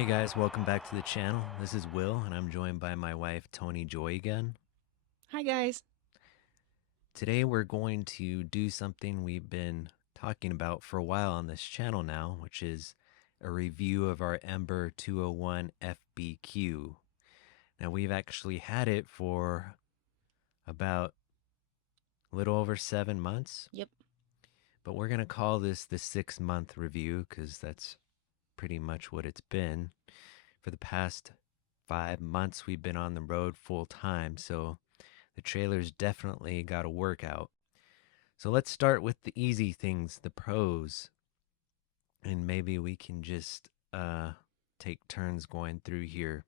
Hey guys, welcome back to the channel. This is Will, and I'm joined by my wife, Toni-Joy again. Hi, guys. Today we're going to do something we've been talking about for a while on this channel now, which is a review of our Ember 201FBQ. Now, we've actually had it for about a little over 7 months, Yep. but we're going to call this the 6 month review because that's pretty much what it's been. For the past 5 months, we've been on the road full time, so the trailer's definitely got a workout. So let's start with the easy things, the pros, and maybe we can just take turns going through here.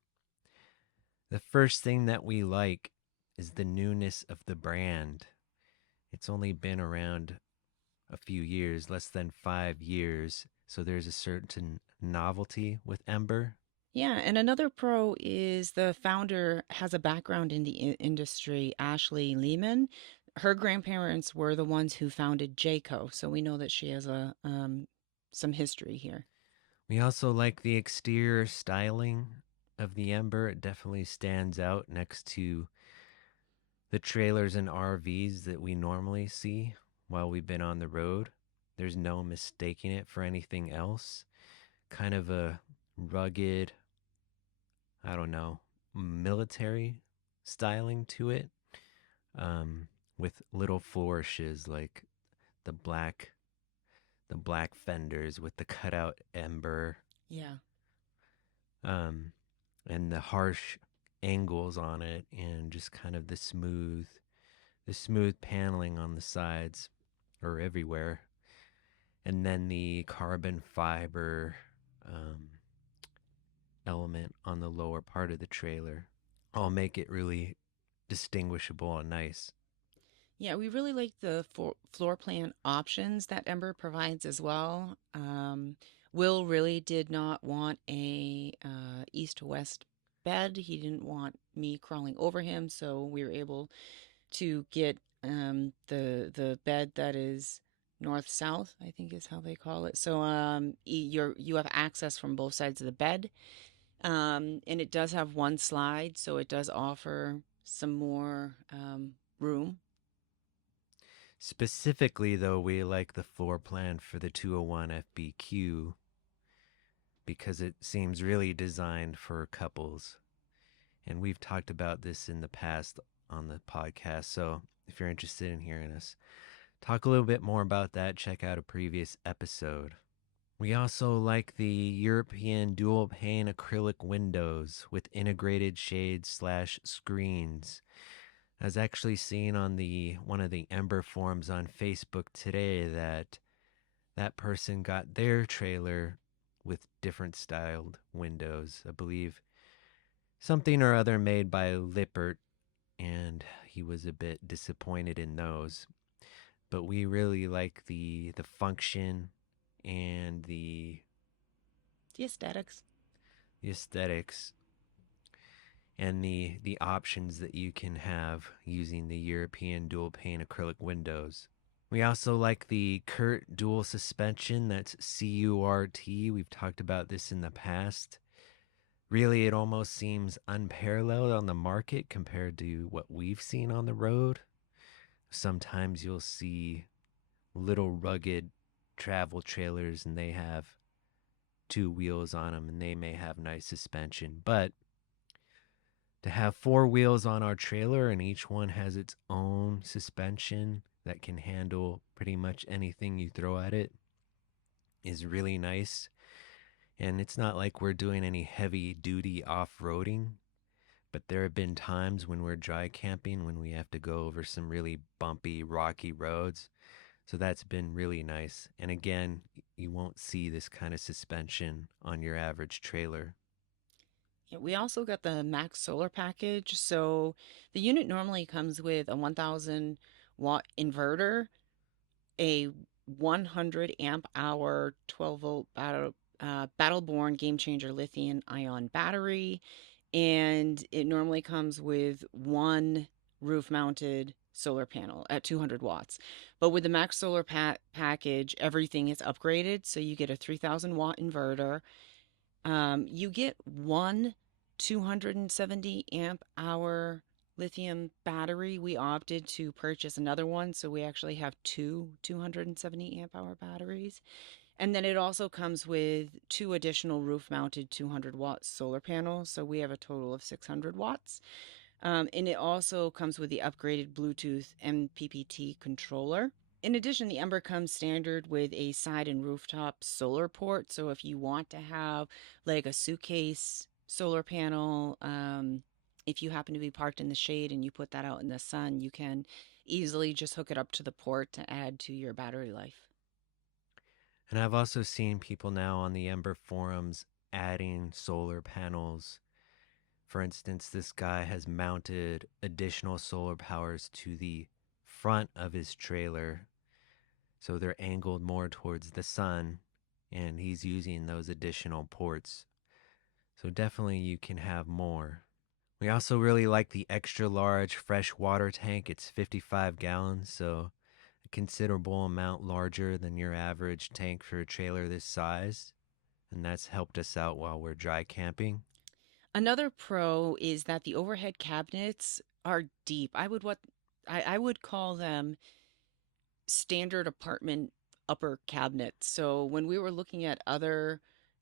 The first thing that we like is the newness of the brand. It's only been around a few years, less than 5 years, so there's a certain novelty with Ember. Yeah, and another pro is the founder has a background in the industry, Ashley Lehman. Her grandparents were the ones who founded Jayco, so we know that she has a some history here. We also like the exterior styling of the Ember. It definitely stands out next to the trailers and RVs that we normally see while we've been on the road. There's no mistaking it for anything else. Kind of a rugged, I don't know, military styling to it, with little flourishes like the black the black fenders with the cutout ember, Yeah. um, and the harsh angles on it, and just kind of the smooth paneling on the sides or everywhere, and then the carbon fiber um, element on the lower part of the trailer all make it really distinguishable and nice. Yeah, we really like the floor plan options that Ember provides as well. Will really did not want a east to west bed. He didn't want me crawling over him, so we were able to get the bed that is north south, I think is how they call it. So you have access from both sides of the bed, and it does have one slide, so it does offer some more room. Specifically, though, we like the floor plan for the 201 FBQ because it seems really designed for couples. And we've talked about this in the past on the podcast. So if you're interested in hearing us talk a little bit more about that, check out a previous episode. We also like the European dual pane acrylic windows with integrated shades slash screens. I was actually seeing on the one of the Ember forums on Facebook today that that person got their trailer with different styled windows. I believe something or other made by Lippert, and he was a bit disappointed in those. But we really like the function and The aesthetics. the aesthetics and the options that you can have using the European dual pane acrylic windows. We also like the Curt dual suspension. That's CURT. We've talked about this in the past. Really, it almost seems unparalleled on the market compared to what we've seen on the road. Sometimes you'll see little rugged travel trailers and they have two wheels on them and they may have nice suspension. But to have four wheels on our trailer and each one has its own suspension that can handle pretty much anything you throw at it is really nice. And it's not like we're doing any heavy duty off roading, but there have been times when we're dry camping when we have to go over some really bumpy, rocky roads. So that's been really nice. And again, you won't see this kind of suspension on your average trailer. Yeah, we also got the Max Solar package. So the unit normally comes with a 1000-watt inverter, a 100 amp hour 12-volt Battleborn Game Changer lithium ion battery, and it normally comes with one roof mounted solar panel at 200 watts. But with the Max Solar package, everything is upgraded. So you get a 3000-watt inverter, You get one 270 amp hour lithium battery. We opted to purchase another one, so we actually have two 270 amp hour batteries. And then it also comes with two additional roof mounted 200-watt solar panels. So we have a total of 600 watts. And it also comes with the upgraded Bluetooth MPPT controller. In addition, the Ember comes standard with a side and rooftop solar port. So if you want to have like a suitcase solar panel, if you happen to be parked in the shade and you put that out in the sun, you can easily just hook it up to the port to add to your battery life. And I've also seen people now on the Ember forums adding solar panels. For instance, this guy has mounted additional solar powers to the front of his trailer, so they're angled more towards the sun, and he's using those additional ports. So definitely you can have more. We also really like the extra large fresh water tank. It's 55 gallons, so a considerable amount larger than your average tank for a trailer this size. And that's helped us out while we're dry camping. Another pro is that the overhead cabinets are deep. I would call them standard apartment upper cabinets. So when we were looking at other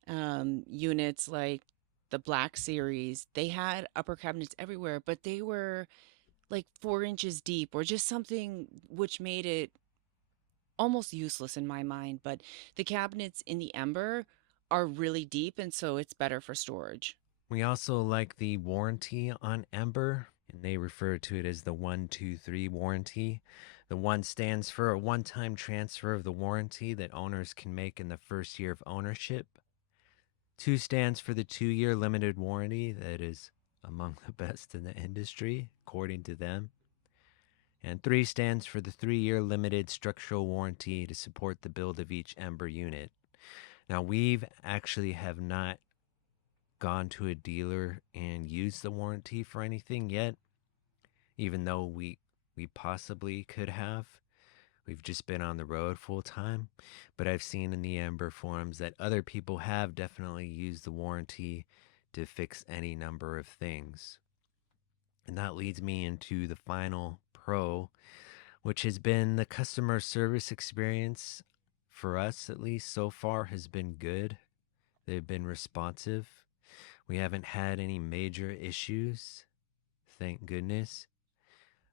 units like the Black Series, they had upper cabinets everywhere, but they were like 4 inches deep or just something which made it almost useless in my mind. But the cabinets in the Ember are really deep, and so it's better for storage. We also like the warranty on Ember, and they refer to it as the 123 warranty. The one stands for a one time transfer of the warranty that owners can make in the first year of ownership. Two stands for the 2 year limited warranty that is among the best in the industry, according to them. And three stands for the 3 year limited structural warranty to support the build of each Ember unit. Now, we've actually have not gone to a dealer and used the warranty for anything yet, even though we possibly could have. We've just been on the road full time, but I've seen in the Ember forums that other people have definitely used the warranty to fix any number of things. And that leads me into the final pro, which has been the customer service experience for us, at least so far, has been good. They've been responsive. We haven't had any major issues, thank goodness.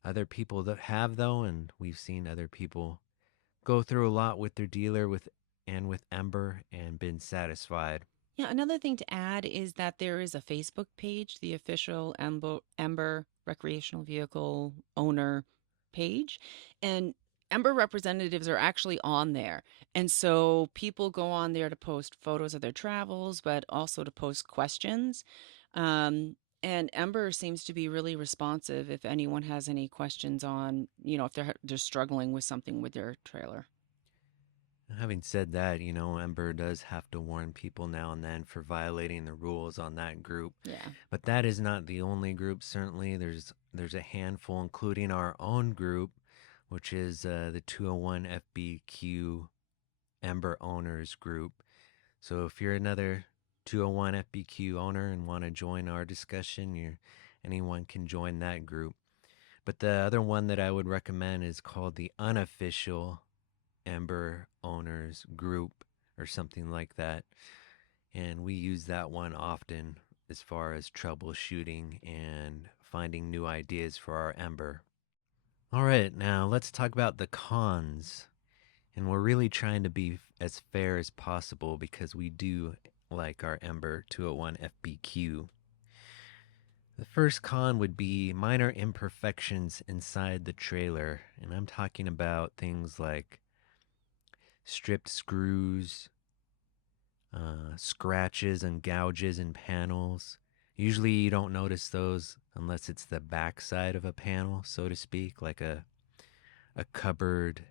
Other people that have though, and we've seen other people go through a lot with their dealer with Ember and been satisfied. Yeah, another thing to add is that there is a Facebook page, the official Ember recreational vehicle owner page, and Ember representatives are actually on there. And so people go on there to post photos of their travels, but also to post questions. And Ember seems to be really responsive if anyone has any questions on, if they're struggling with something with their trailer. Having said that, Ember does have to warn people now and then for violating the rules on that group. Yeah. But that is not the only group. Certainly, there's a handful, including our own group, which is the 201FBQ Ember Owners Group. So if you're another 201 FBQ owner and want to join our discussion, anyone can join that group. But the other one that I would recommend is called the Unofficial Ember Owners Group or something like that. And we use that one often as far as troubleshooting and finding new ideas for our Ember. All right, now let's talk about the cons. And we're really trying to be as fair as possible because we do like our Ember 201 FBQ. The first con would be minor imperfections inside the trailer, and I'm talking about things like stripped screws, scratches and gouges in panels. Usually you don't notice those unless it's the backside of a panel, so to speak, like a cupboard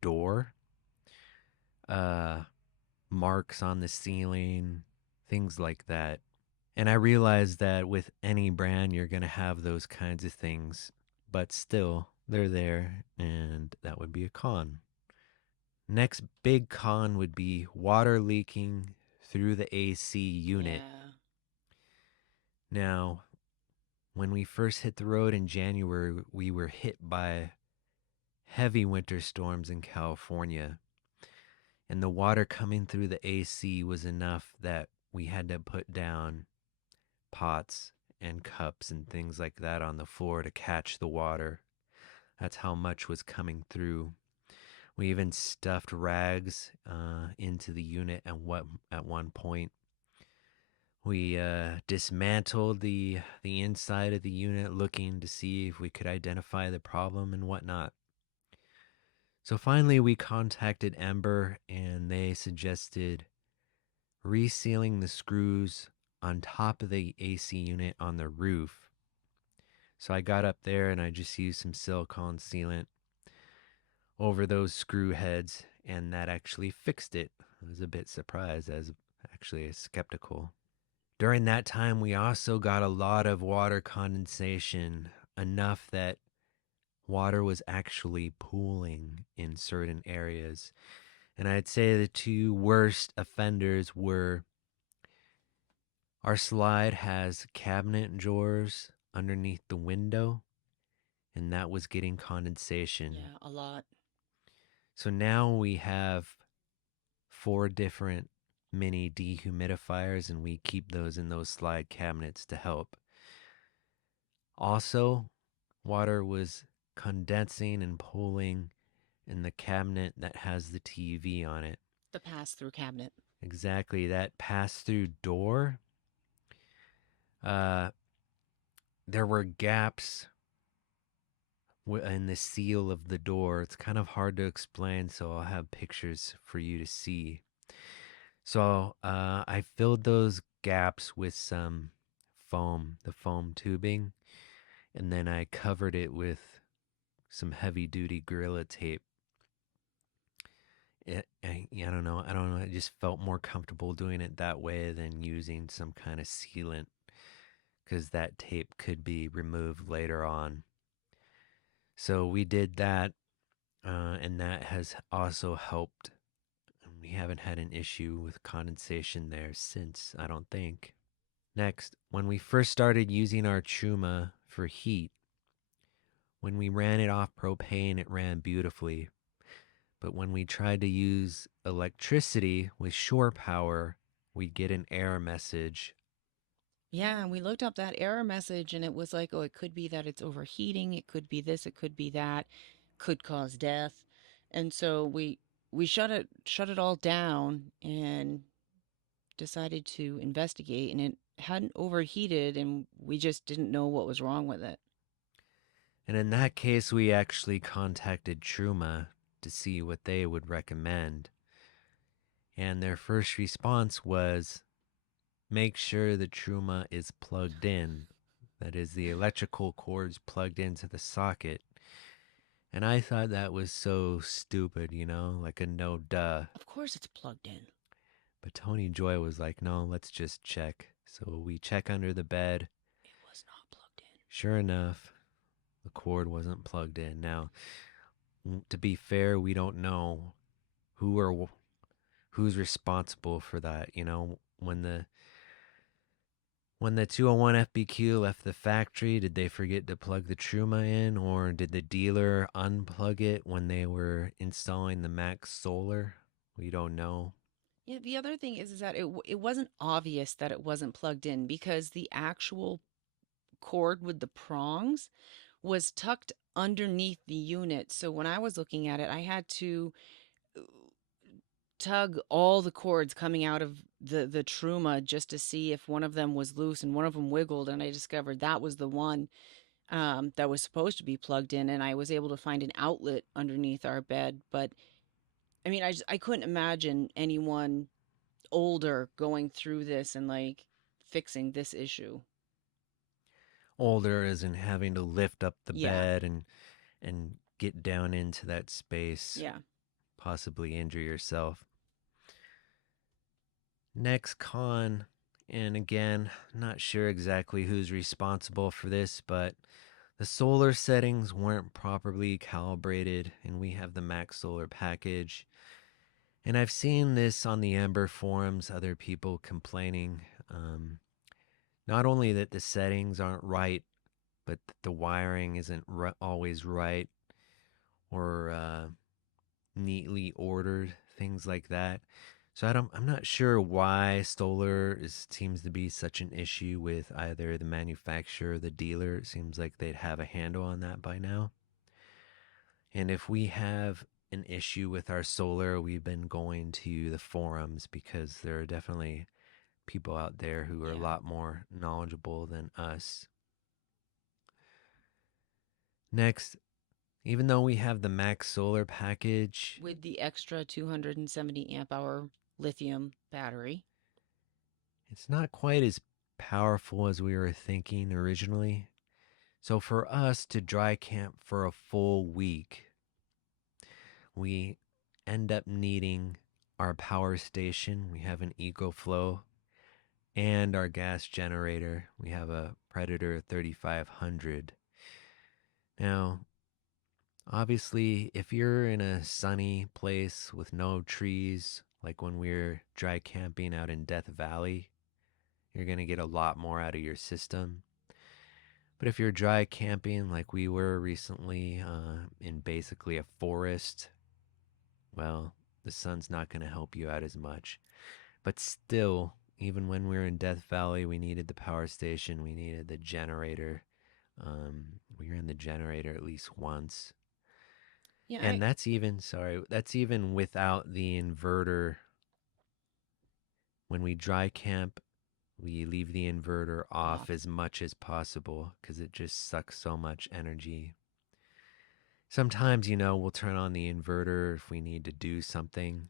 door. Uh, Marks on the ceiling, things like that. And I realize that with any brand, you're going to have those kinds of things, but still, they're there, and that would be a con. Next big con would be water leaking through the AC unit. Yeah. Now, when we first hit the road in January, we were hit by heavy winter storms in California, and the water coming through the AC was enough that we had to put down pots and cups and things like that on the floor to catch the water. That's how much was coming through. We even stuffed rags into the unit at one point. We dismantled the inside of the unit, looking to see if we could identify the problem and whatnot. So finally, we contacted Ember, and they suggested resealing the screws on top of the AC unit on the roof. So I got up there and I just used some silicone sealant over those screw heads, and that actually fixed it. I was a bit surprised, as actually skeptical. During that time, we also got a lot of water condensation, enough that water was actually pooling in certain areas. And I'd say the two worst offenders were our slide has cabinet drawers underneath the window, and that was getting condensation. Yeah, a lot. So now we have 4 different mini dehumidifiers, and we keep those in those slide cabinets to help. Also, water was condensing and pooling in the cabinet that has the TV on it. The pass-through cabinet. Exactly, that pass through door. Uh, there were gaps in the seal of the door. It's kind of hard to explain, so I'll have pictures for you to see. So I filled those gaps with some foam, the foam tubing, and then I covered it with some heavy duty Gorilla Tape. I don't know. I don't know. I just felt more comfortable doing it that way than using some kind of sealant, because that tape could be removed later on. So we did that, and that has also helped. We haven't had an issue with condensation there since, I don't think. Next, when we first started using our Truma for heat, when we ran it off propane, it ran beautifully. But when we tried to use electricity with shore power, we'd get an error message. Yeah, and we looked up that error message and it was like, oh, it could be that it's overheating, it could be this, it could be that, could cause death. And so we shut it all down and decided to investigate, and it hadn't overheated and we just didn't know what was wrong with it. And in that case, we actually contacted Truma to see what they would recommend. And their first response was make sure the Truma is plugged in. That is, the electrical cords plugged into the socket. And I thought that was so stupid, like a no duh. Of course it's plugged in. But Toni-Joy was like, no, let's just check. So we check under the bed. It was not plugged in. Sure enough, the cord wasn't plugged in. Now, to be fair, we don't know who's responsible for that. When the 201 FBQ left the factory, did they forget to plug the Truma in, or did the dealer unplug it when they were installing the Max Solar? We don't know. Yeah, the other thing is that it wasn't obvious that it wasn't plugged in because the actual cord with the prongs was tucked underneath the unit. So when I was looking at it, I had to tug all the cords coming out of the Truma just to see if one of them was loose, and one of them wiggled, and I discovered that was the one that was supposed to be plugged in, and I was able to find an outlet underneath our bed. But I mean, I couldn't imagine anyone older going through this and like fixing this issue. Older as in having to lift up the Yeah, bed and get down into that space, yeah. possibly injure yourself. Next con, and again, not sure exactly who's responsible for this, but the solar settings weren't properly calibrated, and we have the Max Solar package. And I've seen this on the Ember forums, other people complaining, not only that the settings aren't right, but that the wiring isn't always right or neatly ordered, things like that. So I'm not sure why seems to be such an issue with either the manufacturer or the dealer. It seems like they'd have a handle on that by now. And if we have an issue with our solar, we've been going to the forums because there are definitely people out there who are a Yeah. lot more knowledgeable than us. Next, even though we have the max solar package, With the extra 270 amp hour lithium battery. it's not quite as powerful as we were thinking originally. So, for us to dry camp for a full week, we end up needing our power station. We have an EcoFlow and our gas generator. We have a Predator 3500. Now, obviously, if you're in a sunny place with no trees, like when we're dry camping out in Death Valley, you're going to get a lot more out of your system. But if you're dry camping like we were recently in basically a forest, well, the sun's not going to help you out as much. But still, even when we were in Death Valley, we needed the power station, we needed the generator. We were in the generator at least once. Yeah, And that's even without the inverter. When we dry camp, we leave the inverter off off. as much as possible because it just sucks so much energy. Sometimes, we'll turn on the inverter if we need to do something,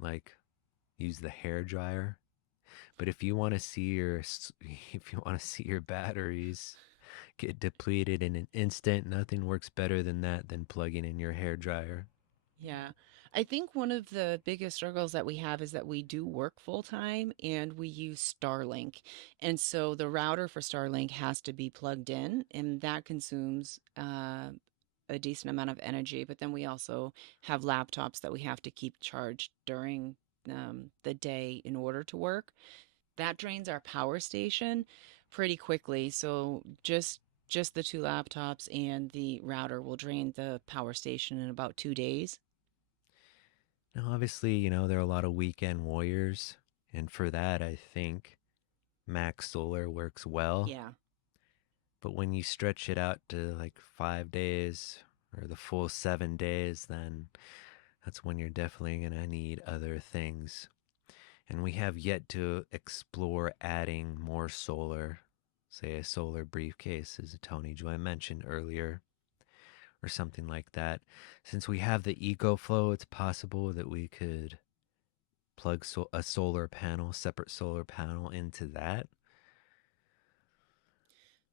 like use the hair dryer. But if you want to see your if you want to see your batteries get depleted in an instant, nothing works better than that than plugging in your hair dryer. Yeah. I think one of the biggest struggles that we have is that we do work full time and we use Starlink. And so the router for Starlink has to be plugged in, and that consumes a decent amount of energy. But then we also have laptops that we have to keep charged during the day in order to work. That drains our power station pretty quickly. So just the two laptops and the router will drain the power station in about 2 days. Now, obviously, there are a lot of weekend warriors, and for that, I think Max Solar works well. Yeah. But when you stretch it out to like 5 days or the full 7 days, then that's when you're definitely going to need other things. And we have yet to explore adding more solar, say a solar briefcase, as Toni-Joy mentioned earlier, or something like that. Since we have the EcoFlow, it's possible that we could plug a separate solar panel into that.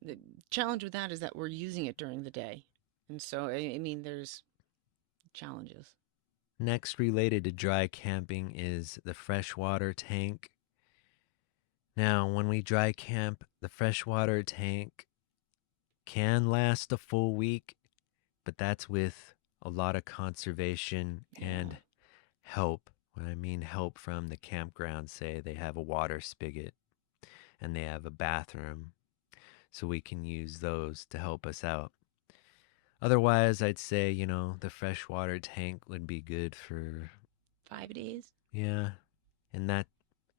The challenge with that is that we're using it during the day. And so, I mean, there's challenges. Next, related to dry camping, is the freshwater tank. Now, when we dry camp, the freshwater tank can last a full week, but that's with a lot of conservation Yeah. and help. When I mean help from the campground, say they have a water spigot and they have a bathroom, so we can use those to help us out. Otherwise, I'd say, the freshwater tank would be good for, 5 days? yeah. And that,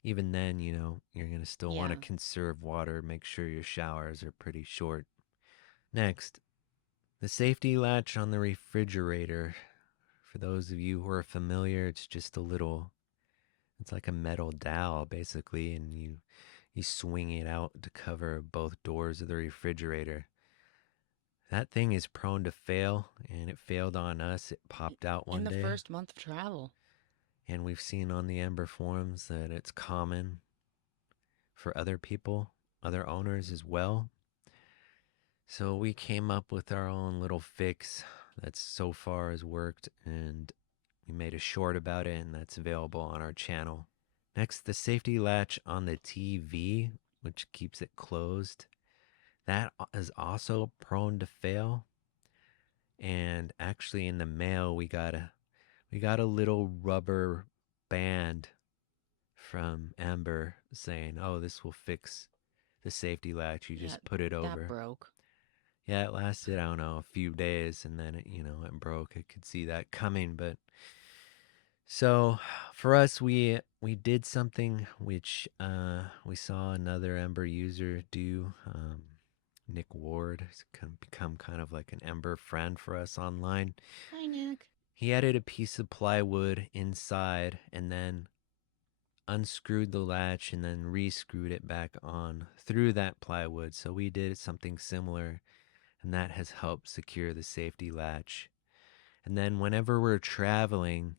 even then, you're going to still want to Yeah. conserve water, make sure your showers are pretty short. Next, the safety latch on the refrigerator. For those of you who are familiar, it's like a metal dowel basically, and you swing it out to cover both doors of the refrigerator. That thing is prone to fail, and it failed on us. It popped out In one the day, first month of travel. and we've seen on the Ember forums that it's common for other people, other owners as well. So we came up with our own little fix that so far has worked, and we made a short about it, and that's available on our channel. Next, the safety latch on the TV, which keeps it closed, that is also prone to fail. And actually, in the mail, we got We got a little rubber band from Ember saying, "Oh, this will fix the safety latch. You Yeah, just put it that over." broke. Yeah, it lasted, I don't know, a few days and then it broke. I could see that coming, but so for us we did something which we saw another Ember user do. Nick Ward has become kind of like an Ember friend for us online. Hi, Nick. He added a piece of plywood inside and then unscrewed the latch and then re-screwed it back on through that plywood. So we did something similar, and that has helped secure the safety latch. And then whenever we're traveling,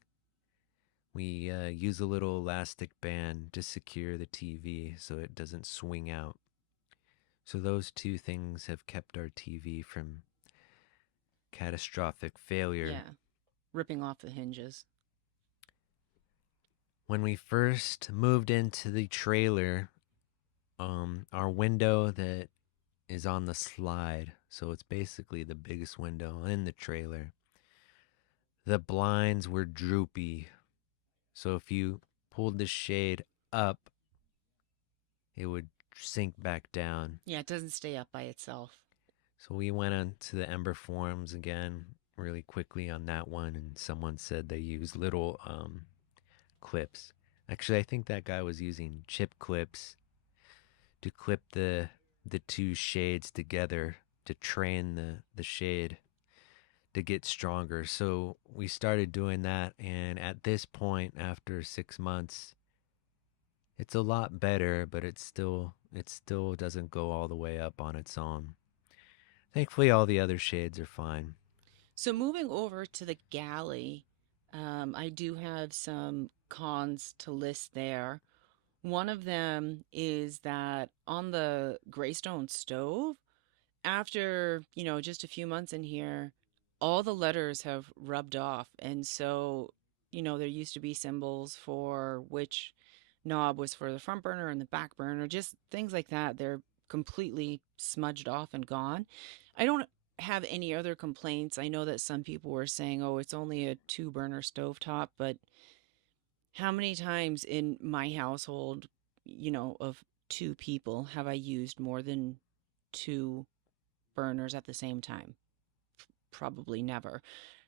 we use a little elastic band to secure the TV so it doesn't swing out. So those two things have kept our TV from catastrophic failure. Yeah, ripping off the hinges. When we first moved into the trailer, our window that is on the slide, so it's basically the biggest window in the trailer. The blinds were droopy, so if you pulled the shade up, it would sink back down. Yeah, it doesn't stay up by itself. So we went on to the Ember forums again really quickly on that one, and someone said they use little clips. Actually, I think that guy was using chip clips to clip the two shades together to train the shade to get stronger. So we started doing that, and at this point, after 6 months, it's a lot better, but it still doesn't go all the way up on its own. Thankfully, all the other shades are fine. So moving over to the galley, I do have some cons to list there. One of them is that on the Greystone stove, after, just a few months in here, all the letters have rubbed off. And so, there used to be symbols for which knob was for the front burner and the back burner, just things like that. They're completely smudged off and gone. I don't have any other complaints. I know that some people were saying, oh, it's only a two burner stovetop, but how many times in my household, of two people, have I used more than two burners at the same time? Probably never.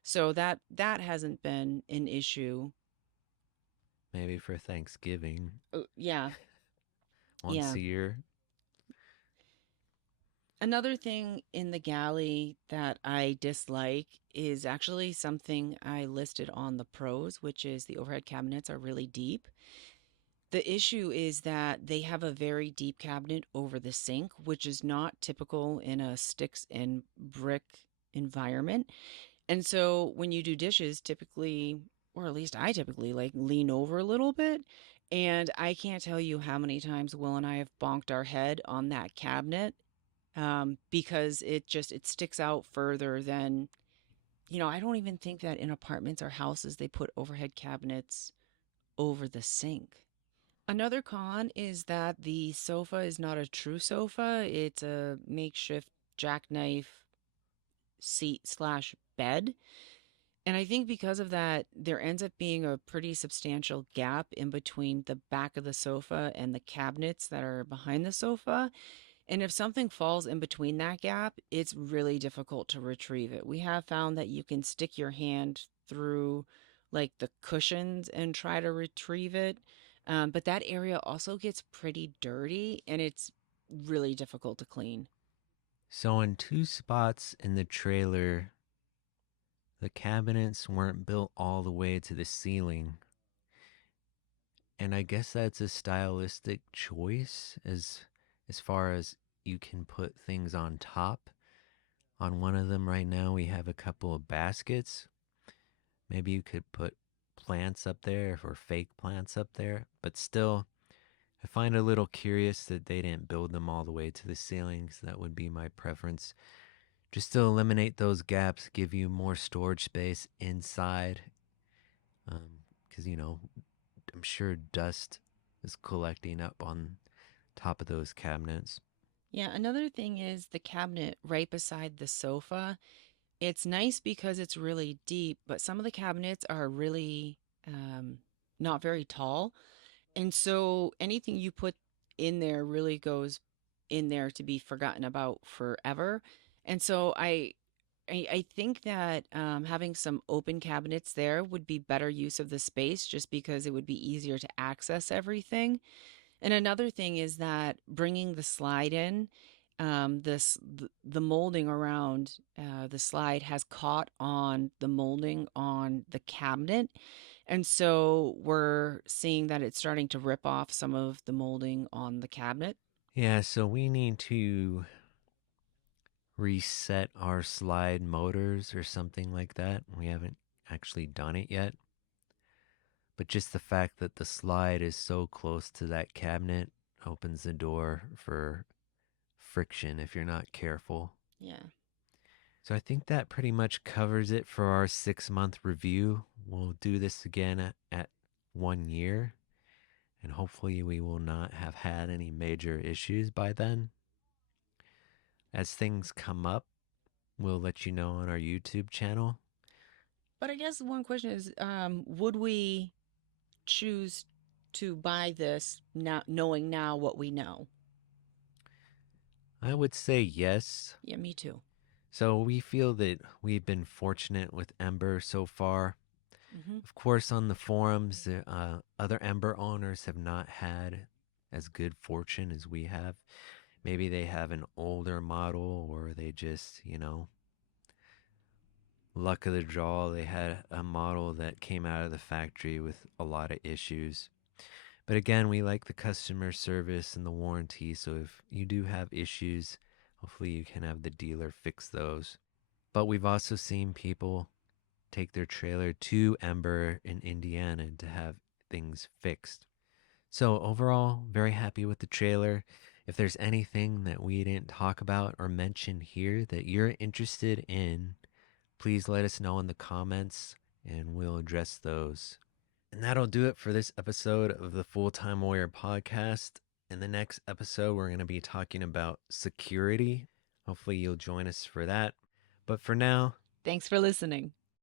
So that hasn't been an issue. Maybe for Thanksgiving Yeah, once yeah. a year. Another thing in the galley that I dislike is actually something I listed on the pros, which is the overhead cabinets are really deep. The issue is that they have a very deep cabinet over the sink, which is not typical in a sticks and brick environment. And so when you do dishes, typically, or at least I typically like lean over a little bit. And I can't tell you how many times Will and I have bonked our head on that cabinet, because it sticks out further than, I don't even think that in apartments or houses they put overhead cabinets over the sink. Another con is that the sofa is not a true sofa. It's a makeshift jackknife seat slash bed. And I think because of that, there ends up being a pretty substantial gap in between the back of the sofa and the cabinets that are behind the sofa. And if something falls in between that gap, it's really difficult to retrieve it. We have found that you can stick your hand through like the cushions and try to retrieve it. But that area also gets pretty dirty and it's really difficult to clean. So in two spots in the trailer, the cabinets weren't built all the way to the ceiling. And I guess that's a stylistic choice as far as you can put things on top. On one of them right now we have a couple of baskets. Maybe you could put plants up there or fake plants up there, but still I find it a little curious that they didn't build them all the way to the ceilings. That would be my preference. Just to eliminate those gaps, give you more storage space inside. Because, I'm sure dust is collecting up on top of those cabinets. Yeah, another thing is the cabinet right beside the sofa. It's nice because it's really deep, but some of the cabinets are really um, not very tall. And so anything you put in there really goes in there to be forgotten about forever. And so I think that having some open cabinets there would be better use of the space just because it would be easier to access everything. And another thing is that bringing the slide in, the molding around the slide has caught on the molding on the cabinet, and so we're seeing that it's starting to rip off some of the molding on the cabinet. Yeah, so we need to reset our slide motors or something like that. We haven't actually done it yet. But just the fact that the slide is so close to that cabinet opens the door for friction if you're not careful. Yeah. So I think that pretty much covers it for our 6 month review. We'll do this again at 1 year, and hopefully we will not have had any major issues by then. As things come up, we'll let you know on our YouTube channel. But I guess one question is, would we choose to buy this now, knowing now what we know? I would say yes. Yeah, me too. So we feel that we've been fortunate with Ember so far. Hmm. Of course, on the forums, other Ember owners have not had as good fortune as we have. Maybe they have an older model, or they just, luck of the draw, they had a model that came out of the factory with a lot of issues. But again, we like the customer service and the warranty, so if you do have issues, hopefully you can have the dealer fix those. But we've also seen people take their trailer to Ember in Indiana to have things fixed. So, overall, very happy with the trailer. If there's anything that we didn't talk about or mention here that you're interested in, please let us know in the comments and we'll address those. And that'll do it for this episode of the Full Time Warrior podcast. In the next episode, we're going to be talking about security. Hopefully, you'll join us for that. But for now, Thanks for listening.